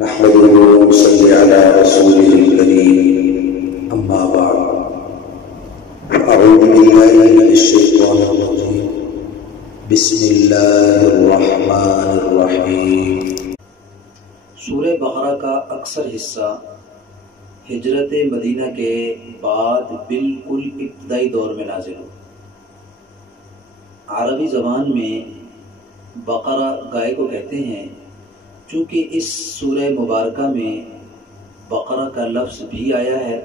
نحمده ونصلي على رسوله الكريم أما بعد أعوذ بالله من الشيطان الرجيم بسم الله الرحمن الرحيم۔ سورہ بقرہ کا اکثر حصہ ہجرت مدینہ کے بعد بالکل ابتدائی دور میں نازل ہوا۔ عربی زبان میں بقرہ گائے کو کہتے ہیں۔ چونکہ اس سورہ مبارکہ میں بقرہ کا لفظ بھی آیا ہے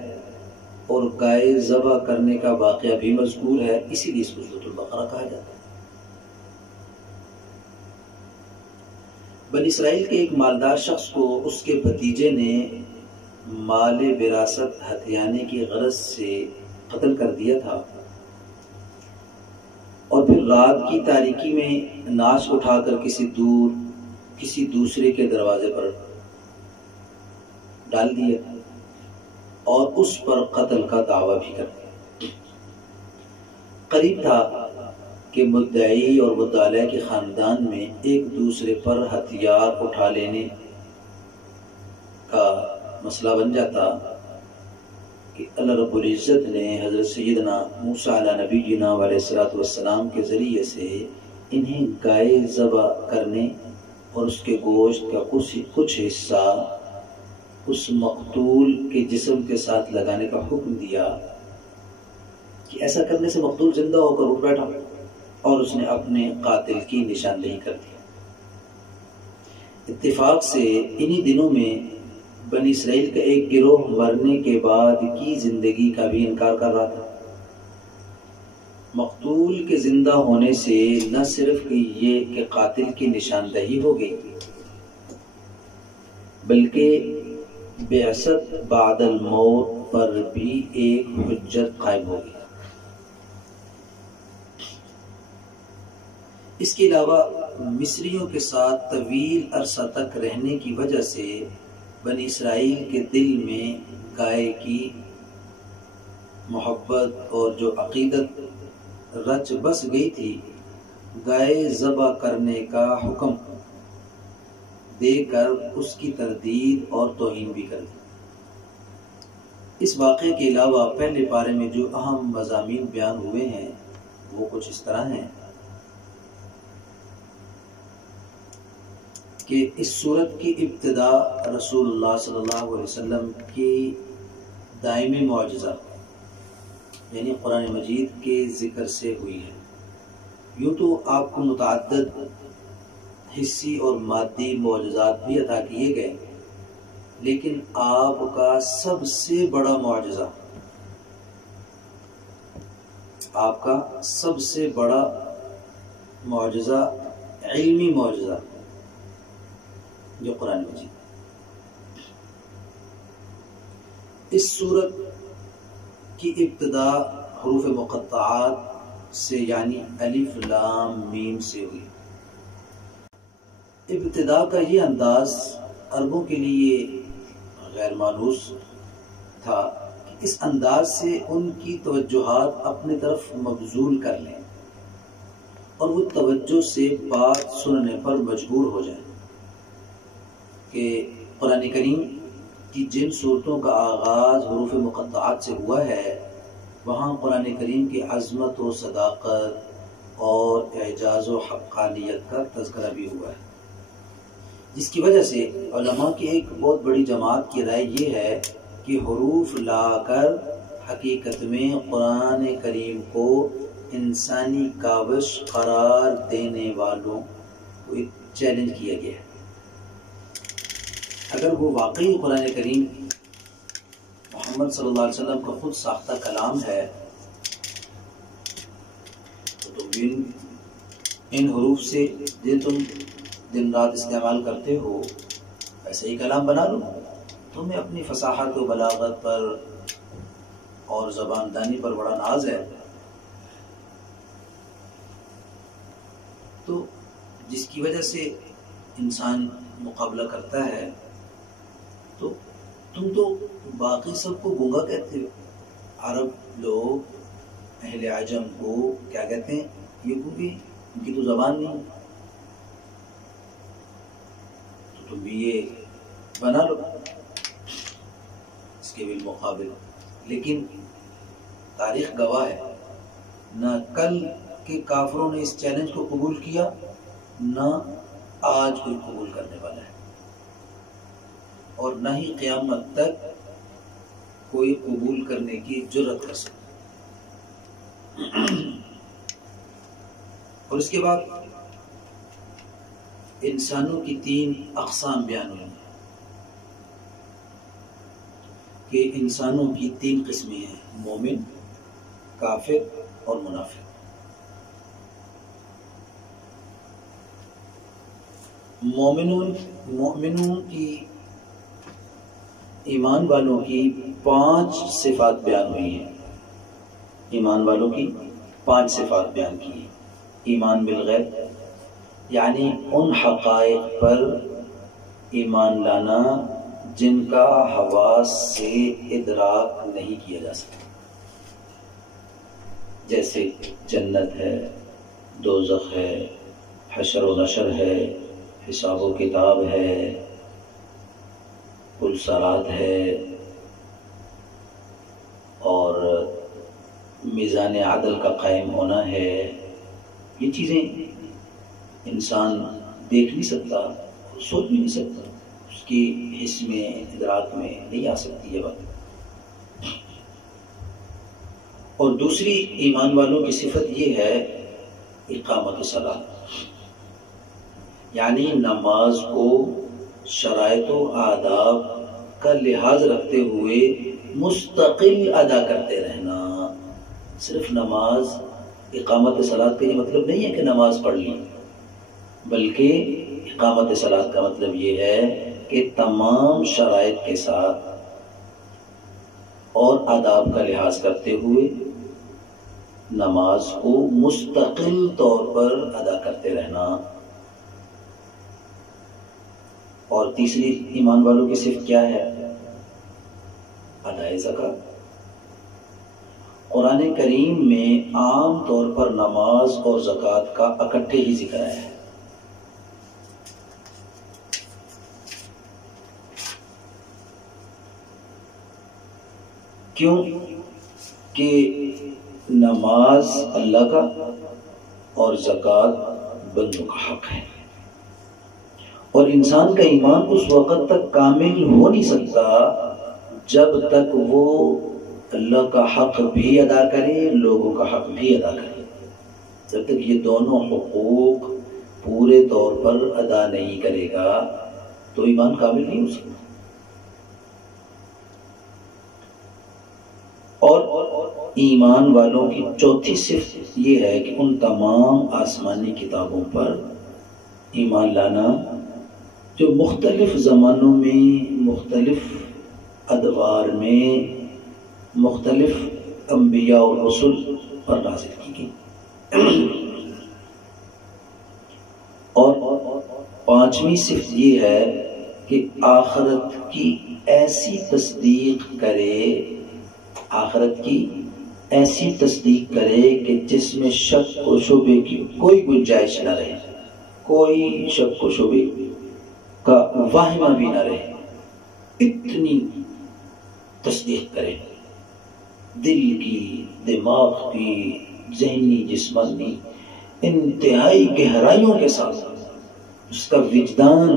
اور گائے ذبح کرنے کا واقعہ بھی مذکور ہے، اسی لیے اس کو سورۃ البقرہ کہا جاتا ہے۔ بنی اسرائیل کے ایک مالدار شخص کو اس کے بھتیجے نے مال وراثت ہتھیانے کی غرض سے قتل کر دیا تھا، اور پھر رات کی تاریکی میں ناش اٹھا کر کسی دوسرے کے دروازے پر ڈال دیا اور اس پر قتل کا دعویٰ بھی کر دیا۔ قریب تھا کہ مدعی اور مدعی علیہ کے خاندان میں ایک دوسرے پر ہتھیار اٹھا لینے کا مسئلہ بن جاتا کہ اللہ رب العزت نے حضرت سیدنا موسیٰ علیہ نبینا علیہ السلام کے ذریعے سے انہیں گائے ذبح کرنے اور اس کے گوشت کا کچھ حصہ اس مقتول کے جسم کے ساتھ لگانے کا حکم دیا کہ ایسا کرنے سے مقتول زندہ ہو کر اٹھ بیٹھا اور اس نے اپنے قاتل کی نشاندہی کر دی۔ اتفاق سے انہی دنوں میں بنی اسرائیل کا ایک گروہ مرنے کے بعد کی زندگی کا بھی انکار کر رہا تھا۔ مقتول کے زندہ ہونے سے نہ صرف یہ کہ قاتل کی نشاندہی ہو گئی، بلکہ بعثت بعد الموت پر بھی ایک حجت قائم ہو گئی۔ اس کے علاوہ مصریوں کے ساتھ طویل عرصہ تک رہنے کی وجہ سے بنی اسرائیل کے دل میں گائے کی محبت اور جو عقیدت رچ بس گئی تھی، گائے ذبح کرنے کا حکم دے کر اس کی تردید اور توہین بھی کر دی۔ اس واقعے کے علاوہ پہلے پارے میں جو اہم مضامین بیان ہوئے ہیں وہ کچھ اس طرح ہیں کہ اس سورت کی ابتدا رسول اللہ صلی اللہ علیہ وسلم کی دائمی معجزہ یعنی قرآن مجید کے ذکر سے ہوئی ہے۔ یوں تو آپ کو متعدد حسی اور مادی معجزات بھی عطا کیے گئے، لیکن آپ کا سب سے بڑا معجزہ، آپ کا سب سے بڑا معجزہ علمی معجزہ جو قرآن مجید۔ اس سورت کی ابتدا حروف مقطعات سے یعنی الف لام میم سے ہوئی۔ ابتدا کا یہ انداز عربوں کے لیے غیر مانوس تھا کہ اس انداز سے ان کی توجہات اپنے طرف مبذول کر لیں اور وہ توجہ سے بات سننے پر مجبور ہو جائیں کہ قرآن کریم کی جن صورتوں کا آغاز حروف مقطعات سے ہوا ہے وہاں قرآن کریم کی عظمت و صداقت اور اعجاز و حقانیت کا تذکرہ بھی ہوا ہے، جس کی وجہ سے علماء کی ایک بہت بڑی جماعت کی رائے یہ ہے کہ حروف لا کر حقیقت میں قرآن کریم کو انسانی کاوش قرار دینے والوں کو ایک چیلنج کیا گیا ہے۔ اگر وہ واقعی قرآن کریم محمد صلی اللہ علیہ وسلم کا خود ساختہ کلام ہے تو تم ان حروف سے جو تم دن رات استعمال کرتے ہو ایسا ہی کلام بنا لو۔ تمہیں اپنی فصاحت و بلاغت پر اور زبان دانی پر بڑا ناز ہے، تو جس کی وجہ سے انسان مقابلہ کرتا ہے، تو تم تو باقی سب کو گونگا کہتے ہو۔ عرب لوگ اہل عجم کو کیا کہتے ہیں؟ یہ گونگے، ان کی تو زبان نہیں، تو تم بھی یہ بنا لو اس کے بالمقابل. لیکن تاریخ گواہ ہے نہ کل کے کافروں نے اس چیلنج کو قبول کیا نہ آج کوئی قبول کرنے والا ہے، اور نہ ہی قیامت تک کوئی قبول کرنے کی جرات کر سکتا. اور اس کے بعد انسانوں کی 3 اقسام بیان ہوئی کہ انسانوں کی 3 قسمیں ہیں: مومن، کافر اور منافق. مومنوں کی، ایمان والوں کی 5 صفات بیان ہوئی ہیں. ایمان والوں کی 5 صفات بیان کی ہیں. ایمان بالغیب یعنی ان حقائق پر ایمان لانا جن کا حواس سے ادراک نہیں کیا جا سکتا، جیسے جنت ہے، دوزخ ہے، حشر و نشر ہے، حساب و کتاب ہے، پلسرات ہے، اور میزان عدل کا قائم ہونا ہے. یہ چیزیں انسان دیکھ نہیں سکتا، سوچ بھی نہیں سکتا، اس کی حس میں، ادراک میں نہیں آ سکتی یہ بات. اور دوسری ایمان والوں کی صفت یہ ہے اقامت الصلاۃ، یعنی نماز کو شرائط و آداب کا لحاظ رکھتے ہوئے مستقل ادا کرتے رہنا. صرف نماز، اقامت صلاۃ کا یہ مطلب نہیں ہے کہ نماز پڑھ لی، بلکہ اقامت صلاۃ کا مطلب یہ ہے کہ تمام شرائط کے ساتھ اور آداب کا لحاظ کرتے ہوئے نماز کو مستقل طور پر ادا کرتے رہنا. اور تیسری ایمان والوں کی صفت کیا ہے؟ ادائے زکوٰۃ. قرآن کریم میں عام طور پر نماز اور زکوٰۃ کا اکٹھے ہی ذکر ہے. کیوں کہ نماز اللہ کا اور زکوٰۃ بندوں کا حق ہے، اور انسان کا ایمان اس وقت تک کامل ہو نہیں سکتا جب تک وہ اللہ کا حق بھی ادا کرے، لوگوں کا حق بھی ادا کرے. جب تک یہ دونوں حقوق پورے طور پر ادا نہیں کرے گا تو ایمان کامل نہیں ہو سکتا. اور ایمان والوں کی چوتھی صفت یہ ہے کہ ان تمام آسمانی کتابوں پر ایمان لانا جو مختلف زمانوں میں، مختلف ادوار میں، مختلف انبیاء اور رسل پر نازل کی گئی. اور 5ویں صفت یہ ہے کہ آخرت کی ایسی تصدیق کرے، آخرت کی ایسی تصدیق کرے کہ جس میں شک و شبے کی کوئی گنجائش نہ رہے، کوئی شک و شبے کا واہمہ بھی نہ رہے. اتنی تصدیق کرے، دل کی، دماغ کی، ذہنی، جسمانی انتہائی گہرائیوں کے ساتھ اس کا وجدان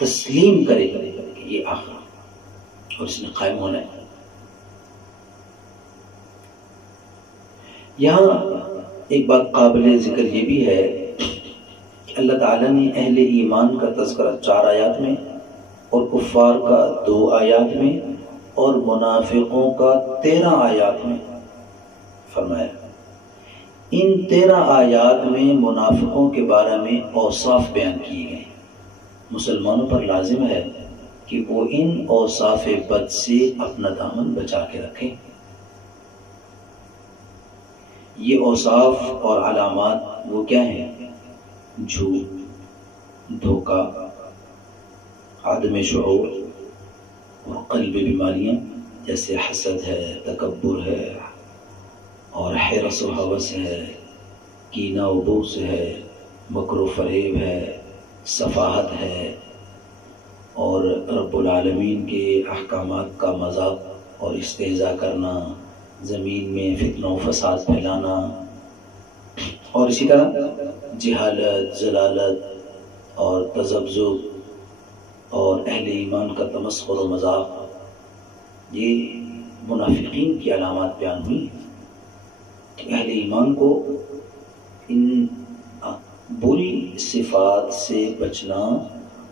تسلیم کرے کہ یہ آخرت اور اس میں قائم ہونا ہے. یہاں ایک بات قابل ذکر یہ بھی ہے کہ اللہ تعالیٰ نے اہل ایمان کا تذکرہ 4 آیات میں اور کفار کا 2 آیات میں اور منافقوں کا 13 آیات میں فرمایا. ان 13 آیات میں منافقوں کے بارے میں اوصاف بیان کیے گئے. مسلمانوں پر لازم ہے کہ وہ ان اوصاف بد سے اپنا دامن بچا کے رکھیں. یہ اوصاف اور علامات وہ کیا ہیں؟ جھوٹ، دھوکہ، عدم شعور اور قلبی بیماریاں جیسے حسد ہے، تکبر ہے، اور حرص و ہوس ہے، کینہ و بغض ہے، مکر و فریب ہے، سفاہت ہے، رب العالمین کے احکامات کا مذاق اور استہزاء کرنا، زمین میں فتنہ و فساد پھیلانا، اور اسی طرح جہالت، ضلالت اور تذبذب اور اہل ایمان کا تمسخر و مذاق، یہ منافقین کی علامات بیان ہوئی کہ اہل ایمان کو ان بری صفات سے بچنا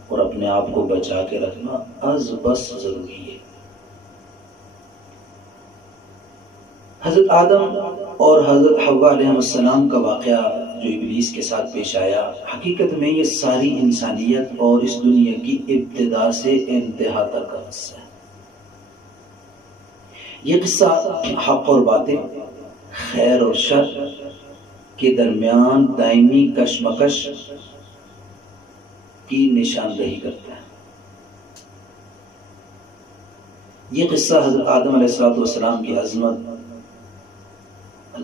اور اپنے آپ کو بچا کے رکھنا از بس ضروری ہے۔ حضرت آدم اور حضرت حوا علیہ السلام کا واقعہ جو ابلیس کے ساتھ پیش آیا، حقیقت میں یہ ساری انسانیت اور اس دنیا کی ابتدا سے انتہا تک کا قصہ ہے۔ یہ قصہ حق اور باطل، خیر اور شر کے درمیان دائمی کشمکش کی نشاندہی کرتا ہے۔ یہ قصہ حضرت آدم علیہ السلام کی عظمت،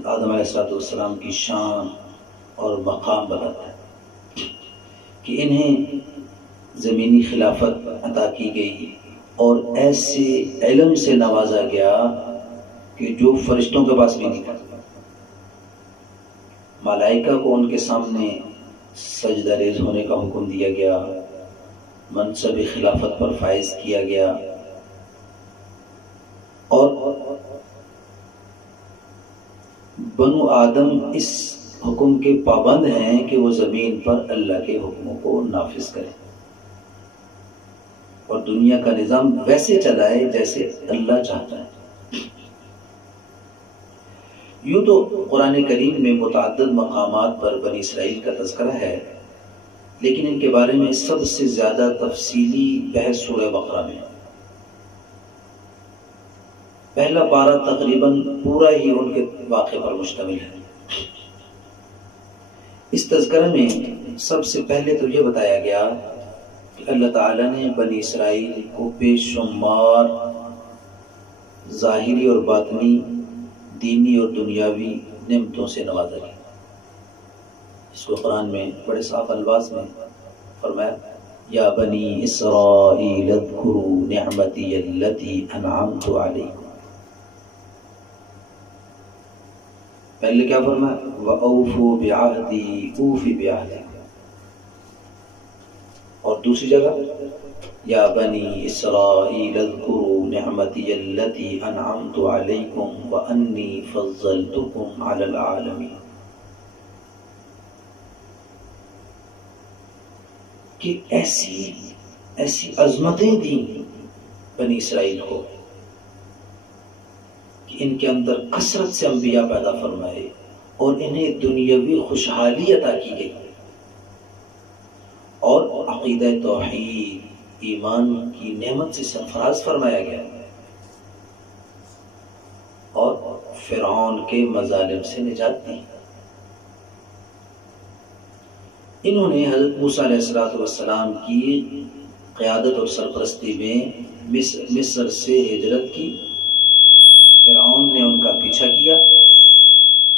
آدم علیہ السلام کی شان اور مقام بتاتا ہے کہ انہیں زمینی خلافت عطا کی گئی اور ایسے علم سے نوازا گیا کہ جو فرشتوں کے پاس بھی نہیں تھا۔ ملائکہ کو ان کے سامنے سجدہ ریز ہونے کا حکم دیا گیا، منصب خلافت پر فائز کیا گیا، اور بنو آدم اس حکم کے پابند ہیں کہ وہ زمین پر اللہ کے حکموں کو نافذ کریں اور دنیا کا نظام ویسے چلائے جیسے اللہ چاہتا ہے۔ یوں تو قرآن کریم میں متعدد مقامات پر بنی اسرائیل کا تذکرہ ہے، لیکن ان کے بارے میں سب سے زیادہ تفصیلی بحث سورہ بقرہ میں۔ پہلا پارہ تقریباً پورا ہی ان کے واقعے پر مشتمل ہے۔ اس تذکرہ میں سب سے پہلے تو یہ بتایا گیا کہ اللہ تعالیٰ نے بنی اسرائیل کو بے شمار ظاہری اور باطنی، دینی اور دنیاوی نعمتوں سے نوازا گیا۔ اس کو قرآن میں بڑے صاف الفاظ میں فرمایا، یا بنی اسرائیل اذکروا نعمتی التی انعمت علیکم۔ پہلے کیا فرمایا؟ وَأَوْفُوا بِعَهْدِي أُوفِ بِعَهْدِكُمْ، اور دوسری جگہ یا بنی اسرائیل اذکروا نعمتی التی انعمت علیکم وانی فضلتکم علی العالمین، کہ ایسی عظمتیں دیں بنی اسرائیل کو کہ ان کے اندر کثرت سے انبیاء پیدا فرمائے اور انہیں دنیاوی خوشحالی عطا کی گئی، اور عقیدہ توحید، ایمان کی نعمت سے سرفراز فرمایا گیا، اور فرعون کے مظالم سے نجات دی۔ انہوں نے حضرت موسیٰ علیہ السلام کی قیادت اور سرپرستی میں مصر سے ہجرت کی۔ فرعون نے ان کا پیچھا کیا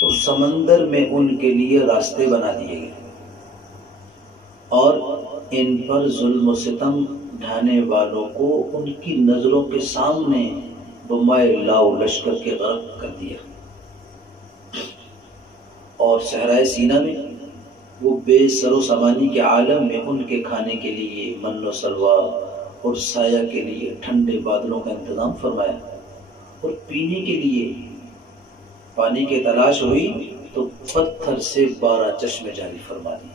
تو سمندر میں ان کے لیے راستے بنا دیے گئے، اور ان پر ظلم و ستم ڈھانے والوں کو ان کی نظروں کے سامنے بمائے لاؤ لشکر کے غرق کر دیا، اور صحرائے سینا میں وہ بے سر و سامانی کے عالم میں ان کے کھانے کے لیے من و سلوہ اور سایہ کے لیے ٹھنڈے بادلوں کا انتظام فرمایا، اور پینے کے لیے پانی کی تلاش ہوئی تو پتھر سے 12 چشمے جاری فرما دیے۔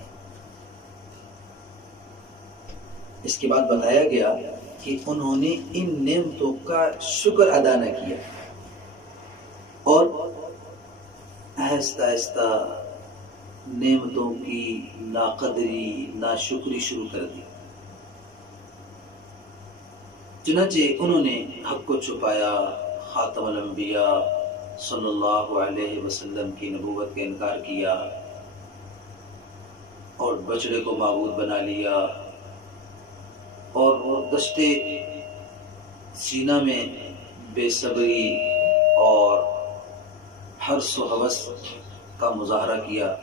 اس کے بعد بتایا گیا کہ انہوں نے ان نعمتوں کا شکر ادا نہ کیا اور آہستہ آہستہ نعمتوں کی ناقدری، ناشکری شروع کر دی۔ چنانچہ انہوں نے حق کو چھپایا، خاتم الانبیاء صلی اللہ علیہ وسلم کی نبوت کا انکار کیا، اور بچڑے کو معبود بنا لیا، اور دشت سینا میں بے صبری اور حرص و ہوس کا مظاہرہ کیا،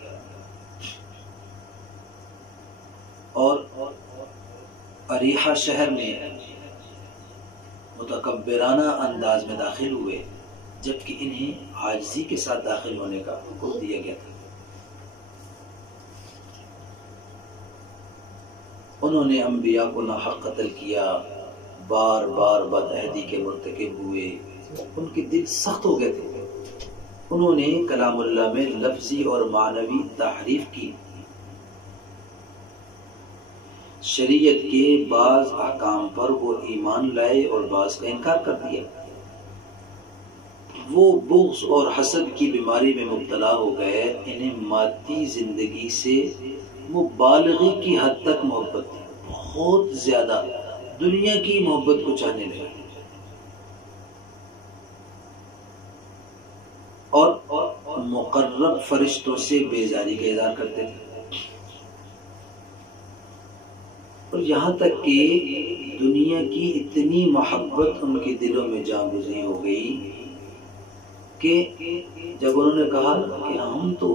اور اریحہ شہر میں متکبرانہ انداز میں داخل ہوئے، جبکہ انہیں عاجزی کے ساتھ داخل ہونے کا حکم دیا گیا تھا۔ انہوں نے انبیاء کو ناحق قتل کیا، بار بار بدعہدی کے مرتکب ہوئے، ان کے دل سخت ہو گئے تھے۔ انہوں نے کلام اللہ میں لفظی اور معنوی تحریف کی، شریعت کے بعض احکام پر وہ ایمان لائے اور بعض کا انکار کر دیا۔ وہ بغض اور حسد کی بیماری میں مبتلا ہو گئے، انہیں مادی زندگی سے مبالغے کی حد تک محبت تھی، بہت زیادہ دنیا کی محبت کو چاہنے لگے، اور مقرب فرشتوں سے بیزاری کا اظہار کرتے تھے، اور یہاں تک کہ دنیا کی اتنی محبت ان کے دلوں میں جا گزری ہو گئی کہ جب انہوں نے کہا کہ ہم تو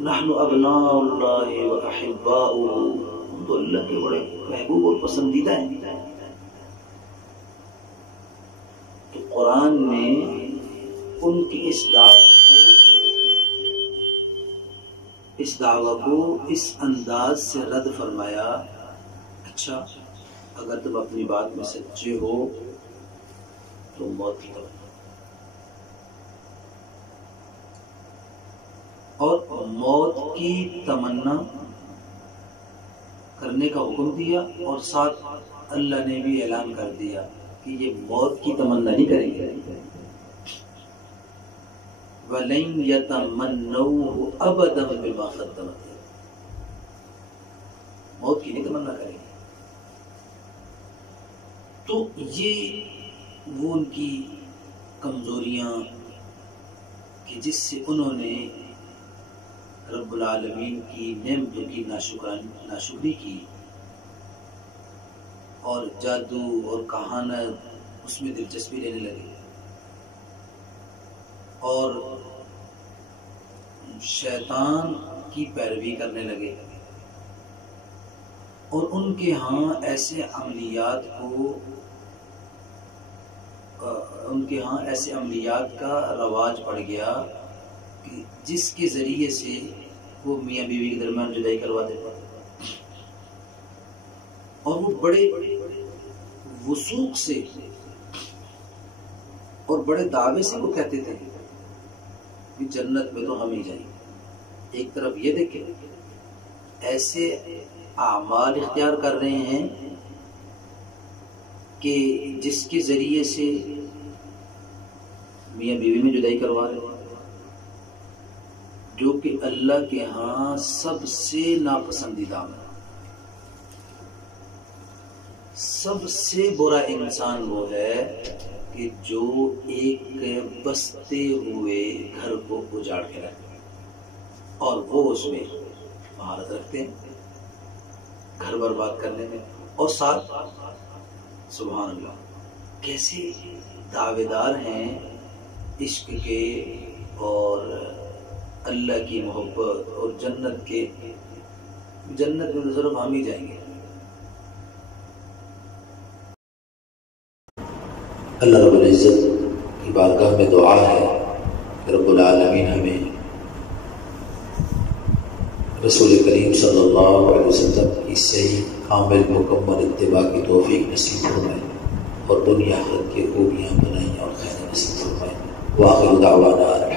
نحن ابناء اللہ و احباؤہ، ہم تو اللہ کے بڑے محبوب اور پسندیدہ ہیں، تو قرآن نے ان کی اس دعوی کو اس انداز سے رد فرمایا، اچھا اگر تم اپنی بات میں سچے ہو تو موت کی طرف، اور موت کی تمنا کرنے کا حکم دیا، اور ساتھ اللہ نے بھی اعلان کر دیا کہ یہ موت کی تمنا نہیں کریں گے، وَلَن يَتَمَنَّوْهُ أَبَدًا بِمَا قَدَّمَتْ، موت کی نہیں تمنا کریں گے۔ تو یہ وہ ان کی کمزوریاں کہ جس سے انہوں نے رب العالمین کی نعمتوں کی ناشکری کی، اور جادو اور کہانت اس میں دلچسپی لینے لگے، اور شیطان کی پیروی کرنے لگے، اور ان کے ہاں ایسے عملیات کا رواج پڑ گیا کہ جس کے ذریعے سے وہ میاں بیوی کے درمیان جدائی کروا دیتے، اور وہ بڑے وثوق سے اور بڑے دعوے سے وہ کہتے تھے کہ جنت میں تو ہم ہی جائیں گے۔ ایک طرف یہ دیکھیں ایسے اعمال اختیار کر رہے ہیں کہ جس کے ذریعے سے میاں بیوی میں جدائی کروا رہے ہیں، جو کہ اللہ کے ہاں سب سے ناپسندیدہ ہے۔ سب سے برا انسان وہ ہے کہ جو ایک بستے ہوئے گھر کو اجاڑ کے رکھتے ہیں اور وہ اس میں مہارت رکھتے ہیں گھر برباد کرنے میں، اور ساتھ سبحان اللہ کیسے دعوے دار ہیں عشق کے اور اللہ کی محبت اور جنت کے، جنت میں صرف ہم ہی جائیں گے۔ اللہ رب العزت کی بارگاہ میں دعا ہے کہ رب العالمین ہمیں رسول کریم صلی اللہ علیہ وسلم کی صحیح کامل مکمل اتباع کی توفیق نصیب فرمائے، اور دنیا آخرت کی خوبیاں بنائیں اور خیر نصیب فرمائے۔ وآخر دعوانا